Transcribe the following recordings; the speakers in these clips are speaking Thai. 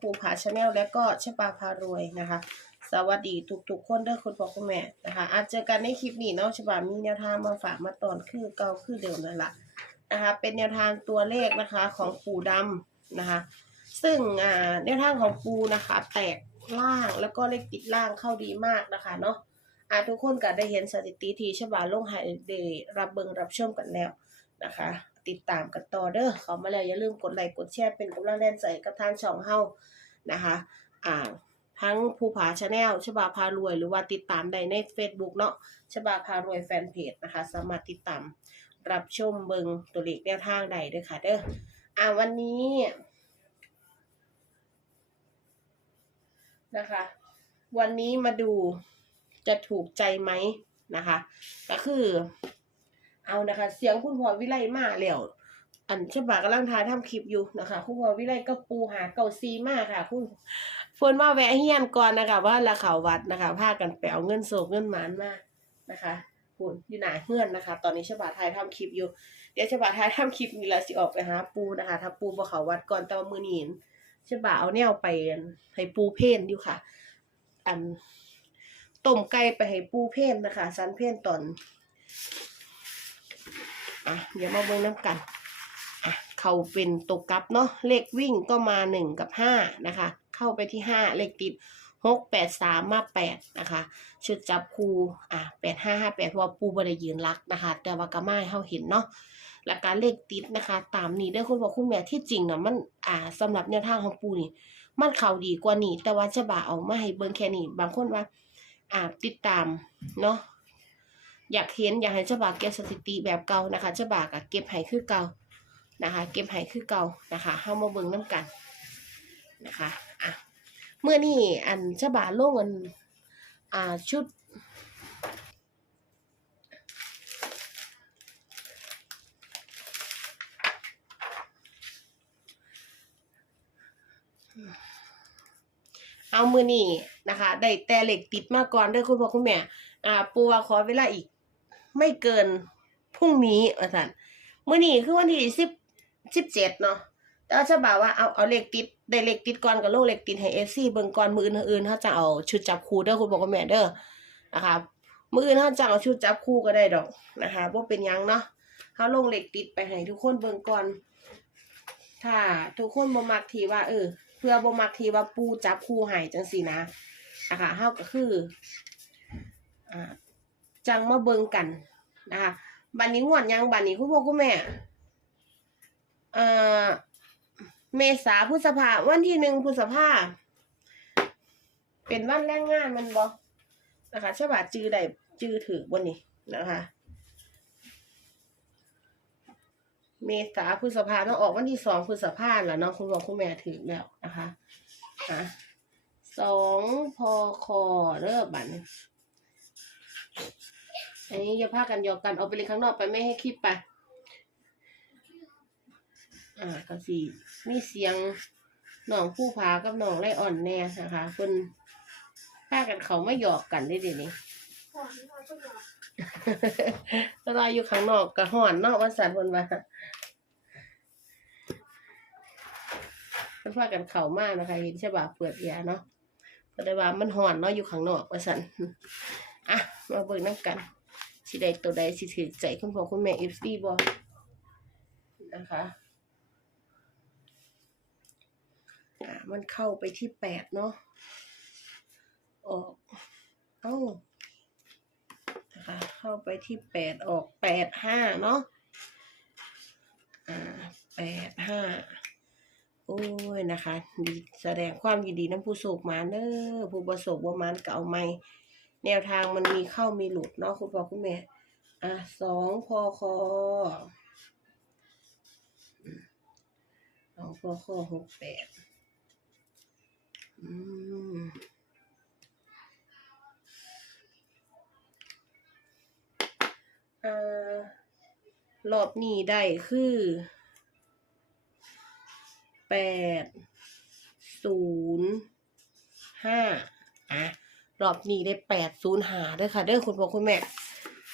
ภูผาชาแนลและก็เชปาพารวยนะคะ สวัสดีทุกๆคนเด้อคุณพ่อคุณแม่นะคะอาจเจอกันในคลิปนี้เนาะฉบับมีแนวทางมาฝากมาตอนคือเก่าคือเดิมนั่นแหละนะคะเป็นแนวทางตัวเลขนะคะของปู่ดำนะคะ ซึ่งอ่าแนวทางของปูนะคะ แตกล่างแล้วก็เลขติดล่างเข้าดีมากนะคะเนาะอาทุกคนก็ได้เห็นสถิติที่ฉบับลงหายได้รับเบิงรับชมกันแล้วนะคะ ติดตามกันต่อเด้อเขามาแล้วอย่าลืมกดไลค์กดแชร์เป็นกำลังแรงใจกับทางช่องเฮานะคะอ่าทั้งภูผาชาแนลฉบาพารวย หรือว่าติดตามได้ใน Facebook เนาะฉบาพารวยแฟนเพจนะคะ สามารถติดตามรับชมเบิงตัวเลขแนวทางใดเด้อค่ะเด้ออ่าวันนี้นะคะ วันนี้มาดูจะถูกใจไหมนะคะ ก็คือ เอานะคะ เสียงคุณพ่อวิไลมาแล้วอันฉบากำลังทายทำคลิปอยู่นะคะ คุณพ่อวิไลก็ปูหาเก่าซีมากค่ะ คุณเฟินว่าแวะเฮียนก่อนนะคะ ว่าละเขาวัดนะคะพากันแปลเงินโศกเงินหมานมากนะคะคุณอยู่หนาเฮือนนะคะ ตอนนี้ฉบาทายทำคลิปอยู่ เดี๋ยวฉบาทายทำคลิปนี่ละสิออกไปหาปูนะคะถ้าปูบ่เขาวัดก่อนต่ว่ามือนีนฉบาเอาแนวไปให้ปูเพ่นอยู่ค่ะ อันต้มไก่ไปให้ปูเพ่นนะคะสันเพ่นตอน อะเดี๋ยวมาเบิ่งน้ำกันอะเขาเป็นตกกลับเนาะเลขวิ่งก็มาหนึ่งกับห้านะคะ เข้าไปที่ห้าเลขติดหกแปดสามมาแปดนะคะชุดจับคูอะแปดห้าห้าแปดเพราะว่าปูบริยืนรักนะคะ แต่ว่ากระไม้เขาเห็นเนาะหลักการเลขติดนะคะ ตามนี้เด้อคุณบอกคุณแม่ที่จริงนะมันอ่าสำหรับแนวทางของปูนี่มันเขาดีกว่านี้แต่ว่าจะบ่าเอามาให้เบิ่งแค่นี้บางคนว่าอ่าติดตามเนาะ อยากเห็นอยากให้เจ้าบ่าวเก็บสถิติแบบเก่านะคะเจ้าบ่าวก็เก็บให้คือเก่านะคะ เก็บให้คือเก่านะคะเฮามาเบิ่งน้กันนะคะอะเมื่อนี้อันเจ้าบ่าวลงอันอ่าชุดเอามือนี่นะคะ ได้แต่เหล็กติดมาก่อนด้อคุณพ่อคุณแม่ อ่า ปูว่าขอเวลาอีก ไม่เกินพรุ่งนี้อาจารย์มื่อนี่คือวันที่สิบสิบเจ็ดเนาะแต่ว่าจะบอกว่าเอาเอาเหล็กติดได้เหล็กติดก่อนกับโลกเหล็กติดให้เอฟซีเบิ่งก่อนมืออื่นๆเขาจะเอาชุดจับคู่เด้อคุณพ่อคุณแม่เด้อนะคะมืออื่นเขาจะเอาชุดจับคู่ก็ได้ดอกนะคะว่าเป็นยังเนาะเขาลงเหล็กติดไปให้ทุกคนเบิ่งก่อนถ้าทุกคนบ่มักทีว่า เออ เพื่อบ่มักทีว่าปูจับคู่ให้จังซี่นะนะคะเฮาก็คืออ่า จังมาเบิงกันนะคะบัดนี้งวดยังบัดนี้คุณพ่อคุณแม่เอ่อเมษาพฤษภาวันที่หนึ่งพฤษภาเป็นวันแรงงานมันบ่นะคะฉบับจือได้จือถือบ่นี่นะคะ เมษาพฤษภาต้องออกวันที่สองพฤษภาแล้วเนาะคุณบอคุณแม่ถึงแล้วนะคะอะสองพอคอเริ่มบัตร อันนี้อย่าพากันหยอกกันเอาไปเลยข้างนอกไปไม่ให้คลิปไป อ่าก็สิมีเสียงน้องผู้พากับน้องไล่อ่อนแน่นะคะเพิ่นพากันเขาไม่หยอกกันได้เดี๋ยวนี้ก็รออยู่ข้างนอกกะห่อนนอกวันสันวันว่าเพิ่นพากันเข่ามากนะคะเห็นใช่ป่ะเปิดยาเนาะก็ได้ว่ามันห่อนเนาะอยู่ข้างนอกวันสันอะมาเบิ่งน้ำกัน สิใดตัวใดสิถือใจคุณพ่อคุณแม่เอฟซีบอนะคะอะมันเข้าไปที่แปดเนาะออกเอ้านะคะเข้าไปที่แปดออกแปดห้าเนาะอ่าแปดห้าโอ้ยนะคะดีแสดงความยินดีน้ำผู้โศกมาเนอผู้ประสบว่ามานก็เอาไม่ แนวทางมันมีเข้ามีหลุดเนาะคุณพ่อคุณแม่ อะสองพอคอสองพอคอหกแปดอืมอ่ารอบนี้ได้คือแปดศูนย์ห้าอะ รอบนี้ได้แปดศูนย์หาด้อค่ะเด้อคุณพ่อคุณแม่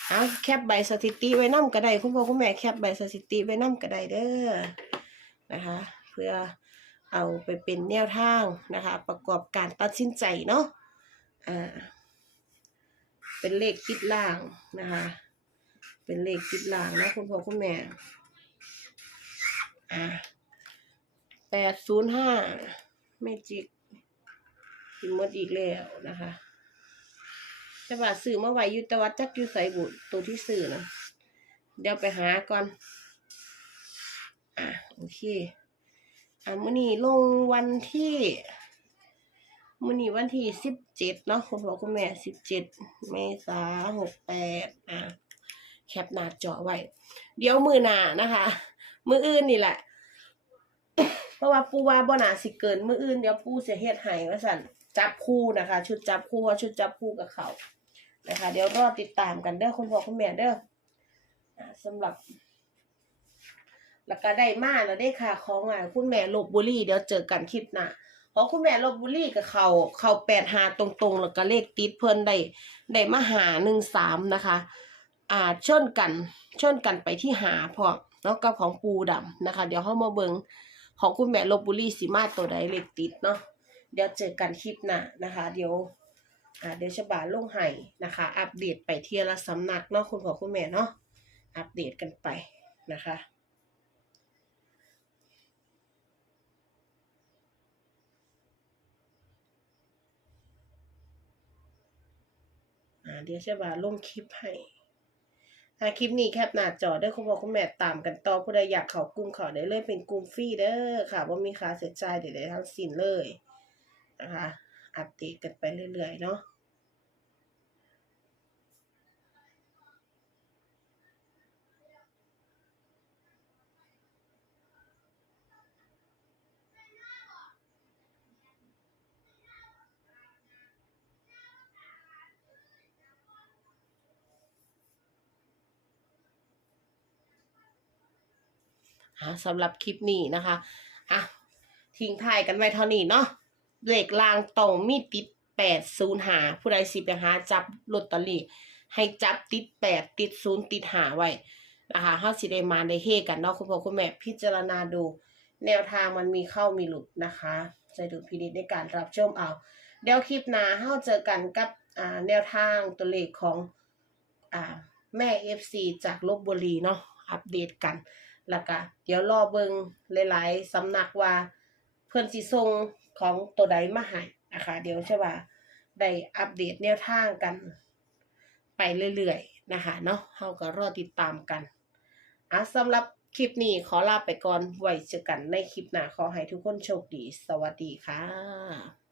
เอาแคปใบสถิติไว้นํก็ไดคุณพ่อคุณแม่แคปใบสถิติไว้นํก็ไดเด้อนะคะ เพื่อเอาไปเป็นแนวทางนะคะ ประกอบการตัดสินใจเนาะอ่าเป็นเลขคิดล่างนะคะ เป็นเลขคิดล่างนะคุณพ่อคุณแม่อ่าแปดศูนย์ห้าไม่จิกกินมดอีกแล้วนะคะ แต่ว่าสื่อเมาไว้อยู่แตวัดจักอยู่ใส่บุตรตัวที่สื่อนะเดี๋ยวไปหาก่อน อะโอเค อะมื้อนี้ลงวันที่มื้อนี้วันที่สิบเจ็ดเนาะคุณพ่อคุณแม่สิบเจ็ดเมษาหกแปดอะแคปหน้าจอไว้ เดี๋ยวมือหน้านะคะ มืออื่นนี่แหละ ราะว่าปูว่าบ่น่าสิเกินมืออื่นเดี๋ยวปูเสียเฮ็ดให้ว่าสั่นจับคู่นะคะ ชุดจับคู่ว่าชุดจับคู่กับเขานะคะ เดี๋ยวรอติดตามกันเด้อคุณพ่อคุณแม่เด้ออ่าสำหรับแล้วก็ได้มาแล้วได้ค่ะของอะคุณแม่ลบบุรีเดี๋ยวเจอกันคลิปหน้าพราะคุณแม่ลบบุรีกับเขาเขาแปดหาตรงๆ แล้วก็เลขติดเพิ่นได้ได้มาหาหนึ่งสามนะคะ อ่าชนกันชนกันไปที่หาพอแล้วก็ของปูดำนะคะ เดี๋ยวเข้ามาเบิง ของคุณแม่ลบบุรีสีมาตัวใดเลขติดเนาะเดี๋ยวเจอกันคลิปหน้านะคะ เดี๋ยวอ่าเดี๋ยวฉบาลงไห้นะคะ อัปเดตไปเทียละสำนักเนาะคุณพ่อคุณแม่เนาะอัปเดตกันไปนะคะอ่าเดี๋ยวจะว่าลงคลิปให้ อ่าคลิปนี้แคปหน้าจอได้อคุณพ่อคุณแม่ตามกันต่อผู้ใดอยากเขากลุ่มเขาได้เลยเป็นกลุ่มฟรีเด้อค่ะว่ามีค่าเสียใจใดๆทั้งสิ้นเลยนะคะ อัปเดตกันไปเรื่อยๆเนาะ สำหรับคลิปนี้นะคะอะทิ้งท้ายกันไว้เท่านี้เนาะเลขลางตรงมีติดแปดศูนย์หาผู้ใดสิไปหาจับลอตเตอรี่ให้จับติดแปดติดศูนย์ติดหาไว้นะคะเฮาสิได้มาได้เฮกันเนาะคุณพ่อคุณแม่พิจารณาดู แนวทางมันมีเข้ามีหลุดนะคะใช้ดุลพินิจในการรับชมเอาเดี๋ยวคลิปหน้าเฮาเจอกันกับอ่าแนวทางตัวเลขของอ่าแม่ FC จากลบบุรีเนาะอัปเดตกัน แล้วก็เดี๋ยวรอเบิงหลายๆสำนักว่า เพื่อนสิส่งของตัวใดมาให้นะคะเดี๋ยวใช่ว่าได้อัปเดตแนวทางกัน ไปเรื่อยๆนะคะเนาะเฮาก็รอติดตามกันอะสำหรับคลิปนี้ขอลาไปก่อนไว้เจอกันในคลิปหน้าขอให้ทุกคนโชคดี สวัสดีค่ะ